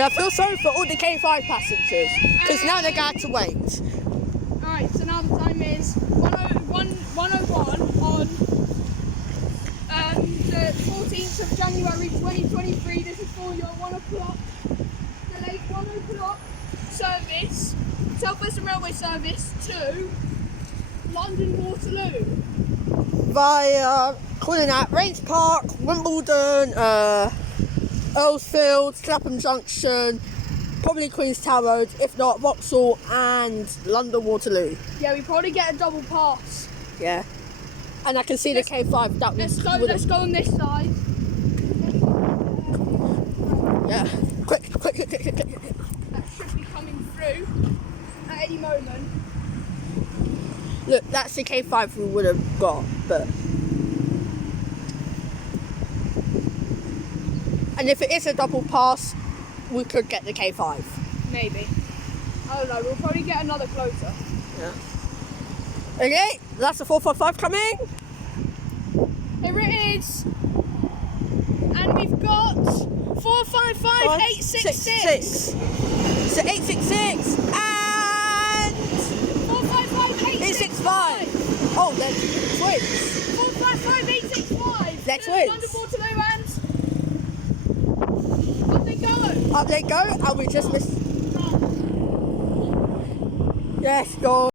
And I feel sorry for all the K5 passengers, because now they're going to wait. Alright, so now the time is 101 on the 14th of January 2023. This is for your 1 o'clock, the late 1 o'clock service, South Western Railway service to London Waterloo. By calling at Rains Park, Wimbledon, Earlsfield, Clapham Junction, probably Queen's Tower Road, if not Vauxhall and London Waterloo. Yeah, we probably get a double pass. Yeah. And I can see the K5. Let's go on this side. Yeah. Quick. That should be coming through at any moment. Look, that's the K5 we would have got, but... And if it is a double pass, we could get the K5. Maybe. I don't know, we'll probably get another closer. Yeah. Okay, that's the 455 coming. Here it is. And we've got 455 866. So 866 and 455 865. Oh, they're twins. 455 865. They're twins. London Waterloo and up they go. Up they go, and we just missed. Yes, go.